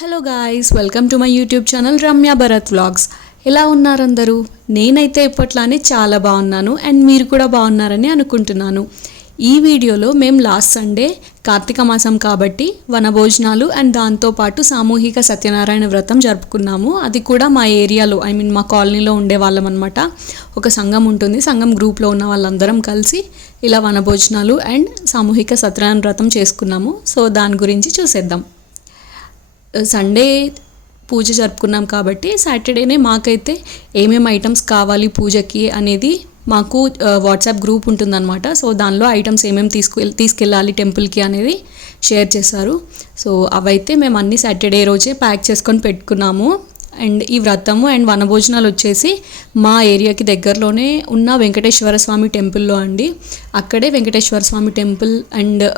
Hello guys welcome to my YouTube channel Ramya Bharath vlogs ఎలా ఉన్నారందరూ? నేనైతే ఇప్పట్లానే చాలా బాగున్నాను అండ్ మీరు కూడా బాగున్నారని అనుకుంటున్నాను. ఈ వీడియోలో మేము లాస్ట్ సండే కార్తీక మాసం కాబట్టి వనభోజనాలు అండ్ దాంతోపాటు సామూహిక సత్యనారాయణ వ్రతం జరుపుకున్నాము. అది కూడా మా ఏరియాలో ఐ మీన్ మా కాలనీలో ఉండే వాళ్ళం అనమాట ఒక సంఘం ఉంటుంది సంఘం గ్రూప్లో ఉన్న వాళ్ళందరం కలిసి ఇలా వనభోజనాలు అండ్ సామూహిక సత్యనారాయణ వ్రతం చేసుకున్నాము. సో దాని గురించి చూసేద్దాం. సండే పూజ జరుపుకున్నాం కాబట్టి సాటర్డేనే మాకైతే ఏమేమి ఐటమ్స్ కావాలి పూజకి అనేది మాకు వాట్సాప్ గ్రూప్ ఉంటుందన్నమాట. సో దానిలో ఐటమ్స్ ఏమేమి తీసుకు తీసుకెళ్ళాలి టెంపుల్కి అనేది షేర్ చేశారు. సో అవైతే మేము అన్ని సాటర్డే రోజే ప్యాక్ చేసుకొని పెట్టుకున్నాము. అండ్ ఈ వ్రతము అండ్ వనభోజనాలు వచ్చేసి మా ఏరియాకి దగ్గరలోనే ఉన్న వెంకటేశ్వర స్వామి టెంపుల్లో అండి. అక్కడే వెంకటేశ్వర స్వామి టెంపుల్ అండ్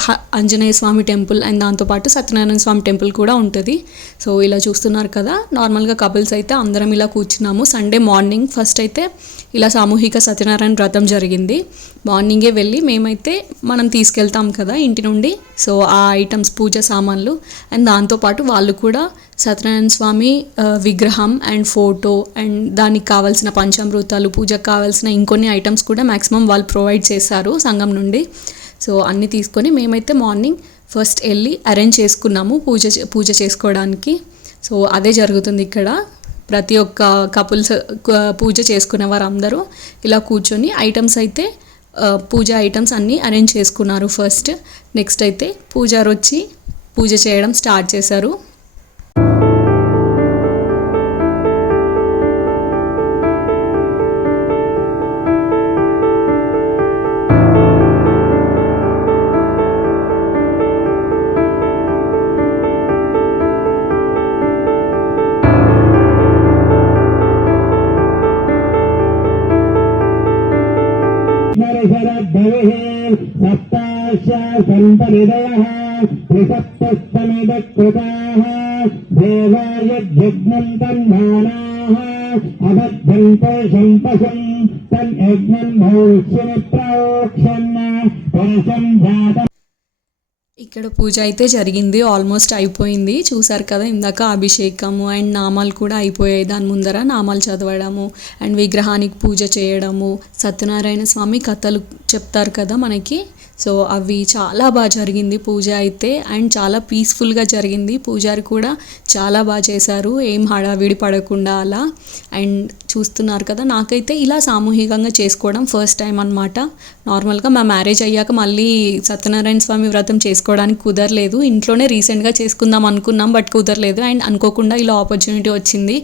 హ- ఆంజనేయ స్వామి టెంపుల్ అండ్ దాంతోపాటు సత్యనారాయణ స్వామి టెంపుల్ కూడా ఉంటుంది. సో ఇలా చూస్తున్నారు కదా నార్మల్గా కపుల్స్ అయితే అందరం ఇలా కూర్చున్నాము. సండే మార్నింగ్ ఫస్ట్ అయితే ఇలా సామూహిక సత్యనారాయణ వ్రతం జరిగింది. మార్నింగే వెళ్ళి మేమైతే మనం తీసుకెళ్తాం కదా ఇంటి నుండి. సో ఆ ఐటమ్స్ పూజ సామాన్లు అండ్ దాంతోపాటు వాళ్ళు కూడా సత్యనారాయణ స్వామి విగ్రహం అండ్ ఫోటో అండ్ దానికి కావాల్సిన పంచామృతాలు పూజకు కావాల్సిన ఇంకొన్ని ఐటమ్స్ కూడా మ్యాక్సిమం వాళ్ళు ప్రొవైడ్ చేశారు సంఘం నుండి. సో అన్నీ తీసుకొని మేమైతే మార్నింగ్ ఫస్ట్ వెళ్ళి అరేంజ్ చేసుకున్నాము పూజ పూజ చేసుకోవడానికి. సో అదే జరుగుతుంది ఇక్కడ. ప్రతి ఒక్క కపుల్స్ పూజ చేసుకునే వారు అందరూ ఇలా కూర్చొని ఐటమ్స్ అయితే పూజ ఐటమ్స్ అన్నీ అరేంజ్ చేసుకున్నారు ఫస్ట్. నెక్స్ట్ అయితే పూజారు వచ్చి పూజ చేయడం స్టార్ట్ చేశారు. సప్తాశ సంపరిదయ త్రిసప్తమిదృతా దేవాయజ్ఞం తన్మానా అబద్ధం పోషంపసం తన్ యజ్ఞం భవిష్యమిత్రోక్షన్న పరసం జాతం ఇక్కడ పూజ అయితే జరిగింది ఆల్మోస్ట్ అయిపోయింది. చూసారు కదా ఇందాక అభిషేకము అండ్ నామాలు కూడా అయిపోయాయి. దాని ముందర నామాలు చదవడము అండ్ విగ్రహానికి పూజ చేయడము. సత్యనారాయణ స్వామి కథలు చెప్తారు కదా మనకి. సో అవి చాలా బాగా జరిగింది పూజ అయితే అండ్ చాలా పీస్ఫుల్గా జరిగింది. పూజారి కూడా చాలా బాగా చేశారు. ఏం హడావిడి పడకుండా అలా. అండ్ చూస్తున్నారు కదా నాకైతే ఇలా సామూహికంగా చేసుకోవడం ఫస్ట్ టైం అనమాట నార్మల్గా మా మ్యారేజ్ అయ్యాక మళ్ళీ సత్యనారాయణ స్వామి వ్రతం చేసుకోవడానికి కుదరలేదు. ఇంట్లోనే రీసెంట్గా చేసుకుందాం అనుకున్నాం బట్ కుదరలేదు. అండ్ అనుకోకుండా ఇలా ఆపర్చునిటీ వచ్చింది.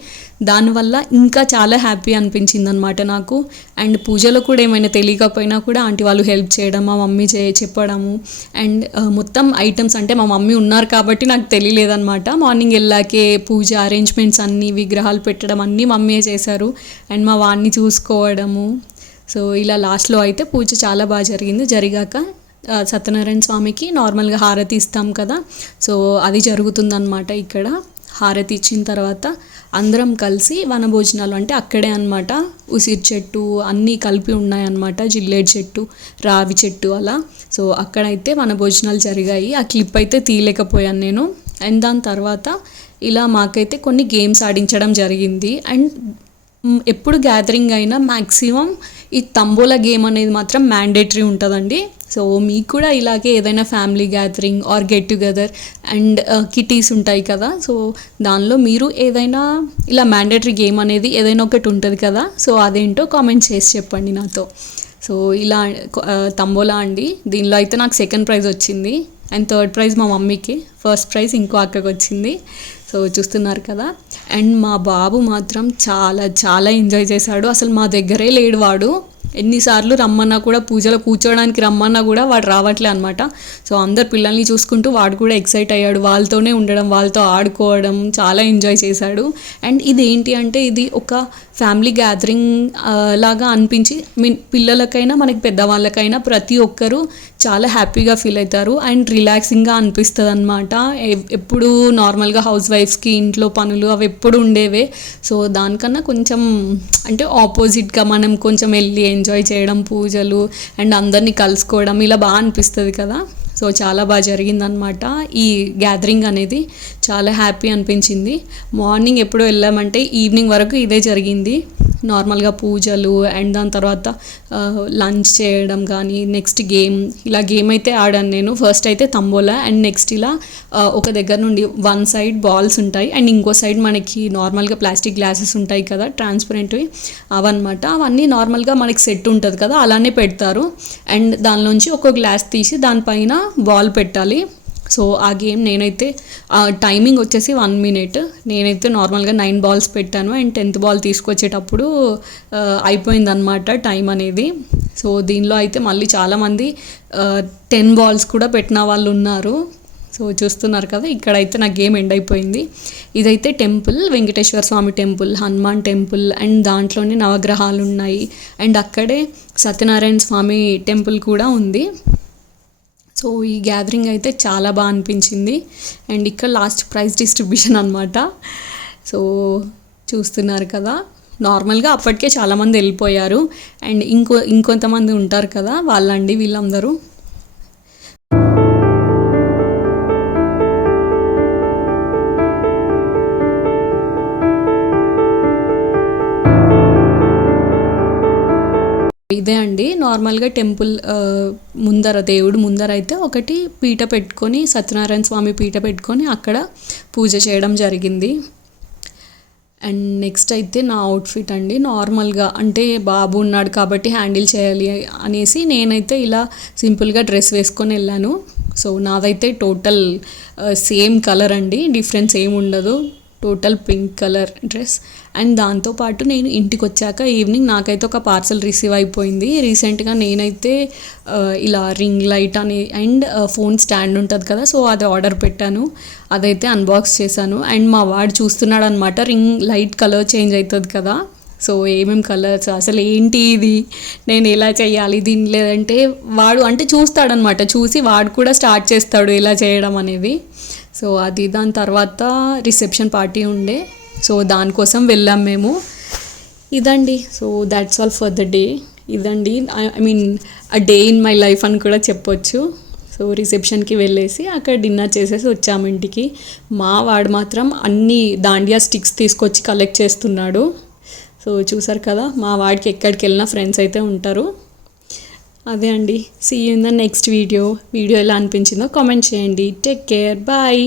దానివల్ల ఇంకా చాలా హ్యాపీ అనిపించింది అనమాట నాకు. అండ్ పూజలో కూడా ఏమైనా తెలియకపోయినా కూడా ఆంటీ వాళ్ళు హెల్ప్ చేయడం మా మమ్మీ చే చెప్పడము అండ్ మొత్తం ఐటమ్స్ అంటే మా మమ్మీ ఉన్నారు కాబట్టి నాకు తెలియలేదన్నమాట. మార్నింగ్ వెళ్ళాకే పూజ అరేంజ్మెంట్స్ అన్నీ విగ్రహాలు పెట్టడం అన్నీ మమ్మీయే చేశారు. అండ్ మా వాడిని చూసుకోవడము. సో ఇలా లాస్ట్లో అయితే పూజ చాలా బాగా జరిగింది. జరిగాక సత్యనారాయణ స్వామికి నార్మల్గా హారతి ఇస్తాం కదా. సో అది జరుగుతుందన్నమాట ఇక్కడ. హారతి ఇచ్చిన తర్వాత అందరం కలిసి వనభోజనాలు అంటే అక్కడే అనమాట ఉసిరి చెట్టు అన్నీ కలిపి ఉన్నాయన్నమాట. జిల్లేడు చెట్టు రావి చెట్టు అలా. సో అక్కడైతే వనభోజనాలు జరిగాయి. ఆ క్లిప్ అయితే తీయలేకపోయాను నేను. అండ్ దాని తర్వాత ఇలా మాకైతే కొన్ని గేమ్స్ ఆడించడం జరిగింది. అండ్ ఎప్పుడు గ్యాదరింగ్ అయినా మ్యాక్సిమం ఈ తంబోలా గేమ్ అనేది మాత్రం మ్యాండేటరీ ఉంటుందండి. సో మీకు కూడా ఇలాగే ఏదైనా family gathering or get together and kitties ఉంటాయి కదా. సో దానిలో మీరు ఏదైనా ఇలా మ్యాండేటరీ గేమ్ అనేది ఏదైనా ఒకటి ఉంటుంది కదా. సో అదేంటో కామెంట్ చేసి చెప్పండి నాతో. సో ఇలా uh, తంబోలా అండి. దీనిలో అయితే నాకు సెకండ్ ప్రైజ్ వచ్చింది. అండ్ థర్డ్ ప్రైజ్ మా మమ్మీకి. ఫస్ట్ ప్రైజ్ ఇంకో అక్కకి వచ్చింది సో చూస్తున్నారు కదా. అండ్ మా బాబు మాత్రం చాలా చాలా ఎంజాయ్ చేశాడు. అసలు మా దగ్గరే లేడు వాడు. ఎన్నిసార్లు రమ్మన్నా కూడా పూజలో కూర్చోవడానికి రమ్మన్నా కూడా వాడు రావట్లే అనమాట సో అందరు పిల్లల్ని చూసుకుంటూ వాడు కూడా ఎక్సైట్ అయ్యాడు. వాళ్ళతోనే ఉండడం వాళ్ళతో ఆడుకోవడం చాలా ఎంజాయ్ చేశాడు. అండ్ ఇది ఏంటి అంటే ఇది ఒక ఫ్యామిలీ గ్యాదరింగ్ లాగా అనిపించి మీన్ పిల్లలకైనా మనకి పెద్దవాళ్ళకైనా ప్రతి ఒక్కరూ చాలా హ్యాపీగా ఫీల్ అవుతారు. అండ్ రిలాక్సింగ్గా అనిపిస్తుంది అనమాట ఎప్పుడు నార్మల్గా హౌస్ వైఫ్స్కి ఇంట్లో పనులు అవి ఎప్పుడు ఉండేవే. సో దానికన్నా కొంచెం అంటే ఆపోజిట్గా మనం కొంచెం వెళ్ళి ఎంజాయ్ చేయడం పూజలు అండ్ అందరినీ కలుసుకోవడం ఇలా బాగా అనిపిస్తుంది కదా. సో చాలా బాగా జరిగిందనమాట ఈ గ్యాదరింగ్ అనేది చాలా హ్యాపీ అనిపించింది. మార్నింగ్ ఎప్పుడు వెళ్ళామంటే ఈవినింగ్ వరకు ఇదే జరిగింది. నార్మల్గా పూజలు అండ్ దాని తర్వాత లంచ్ చేయడం కానీ నెక్స్ట్ గేమ్ ఇలా గేమ్ అయితే ఆడాను నేను. ఫస్ట్ అయితే తంబోలా అండ్ నెక్స్ట్ ఇలా ఒక దగ్గర నుండి వన్ సైడ్ బాల్స్ ఉంటాయి. అండ్ ఇంకో సైడ్ మనకి నార్మల్గా ప్లాస్టిక్ గ్లాసెస్ ఉంటాయి కదా ట్రాన్స్పరెంట్వి అవన్నమాట. అవన్నీ నార్మల్గా మనకి సెట్ ఉంటుంది కదా అలానే పెడతారు. అండ్ దానిలోంచి ఒక గ్లాస్ తీసి దానిపైన బాల్ పెట్టాలి. సో ఆ గేమ్ నేనైతే టైమింగ్ వచ్చేసి వన్ మినిట్ నేనైతే నార్మల్గా నైన్ బాల్స్ పెట్టాను అండ్ టెన్త్ బాల్ తీసుకొచ్చేటప్పుడు అయిపోయిందనమాట టైం అనేది. సో దీనిలో అయితే మళ్ళీ చాలామంది టెన్ బాల్స్ కూడా పెట్టిన వాళ్ళు ఉన్నారు. సో చూస్తున్నారు కదా ఇక్కడైతే నా గేమ్ ఎండ్ అయిపోయింది. ఇదైతే temple Venkateswara Swamy temple Hanuman temple and దాంట్లోనే నవగ్రహాలు ఉన్నాయి. అండ్ అక్కడే సత్యనారాయణ స్వామి టెంపుల్ కూడా ఉంది. సో ఈ గ్యాదరింగ్ అయితే చాలా బాగా అనిపించింది. అండ్ ఇక్కడ లాస్ట్ ప్రైజ్ డిస్ట్రిబ్యూషన్ అనమాట సో చూస్తున్నారు కదా. నార్మల్గా అప్పటికే చాలామంది వెళ్ళిపోయారు. అండ్ ఇంకో ఇంకొంతమంది ఉంటారు కదా వాళ్ళండి వీళ్ళందరూ. ఇదే అండి. నార్మల్గా టెంపుల్ ముందర దేవుడు ముందర అయితే ఒకటి పీట పెట్టుకొని సత్యనారాయణ స్వామి పీట పెట్టుకొని అక్కడ పూజ చేయడం జరిగింది. అండ్ నెక్స్ట్ అయితే నా అవుట్ఫిట్ అండి. నార్మల్గా అంటే బాబు ఉన్నాడు కాబట్టి హ్యాండిల్ చేయాలి అనేసి నేనైతే ఇలా సింపుల్గా డ్రెస్ వేసుకొని వెళ్ళాను. సో నాదైతే టోటల్ సేమ్ కలర్ అండి. డిఫరెన్స్ ఏమి ఉండదు total pink colour dress. And దాంతోపాటు నేను ఇంటికి వచ్చాక ఈవినింగ్ నాకైతే ఒక పార్సల్ రిసీవ్ అయిపోయింది. రీసెంట్గా నేనైతే ఇలా రింగ్ లైట్ అని అండ్ ఫోన్ స్టాండ్ ఉంటుంది కదా సో అది ఆర్డర్ పెట్టాను. అదైతే అన్బాక్స్ చేశాను. అండ్ మా వాడు చూస్తున్నాడు అనమాట రింగ్ లైట్ కలర్ చేంజ్ అవుతుంది కదా. సో ఏమేమి కలర్స్ అసలు ఏంటి ఇది? నేను ఎలా చేయాలి? దీని లేదంటే వాడు అంటే చూస్తాడనమాట చూసి వాడు కూడా స్టార్ట్ చేస్తాడు ఎలా చేయడం అనేది. సో అది దాని తర్వాత రిసెప్షన్ పార్టీ ఉండే. సో దానికోసం వెళ్ళాం మేము. ఇదండి. So that's all for the day ఇదండి. I mean a day in my life అని కూడా చెప్పొచ్చు. సో రిసెప్షన్కి వెళ్ళేసి అక్కడ డిన్నర్ చేసేసి వచ్చాము ఇంటికి. మా వాడు మాత్రం అన్ని దాండియా స్టిక్స్ తీసుకొచ్చి కలెక్ట్ చేస్తున్నాడు. సో చూసారు కదా మా వాడికి ఎక్కడికి వెళ్ళినా ఫ్రెండ్స్ అయితే ఉంటారు. అదే అండి. See in the next video video ఎలా అనిపించిందో కామెంట్ చేయండి. Take care bye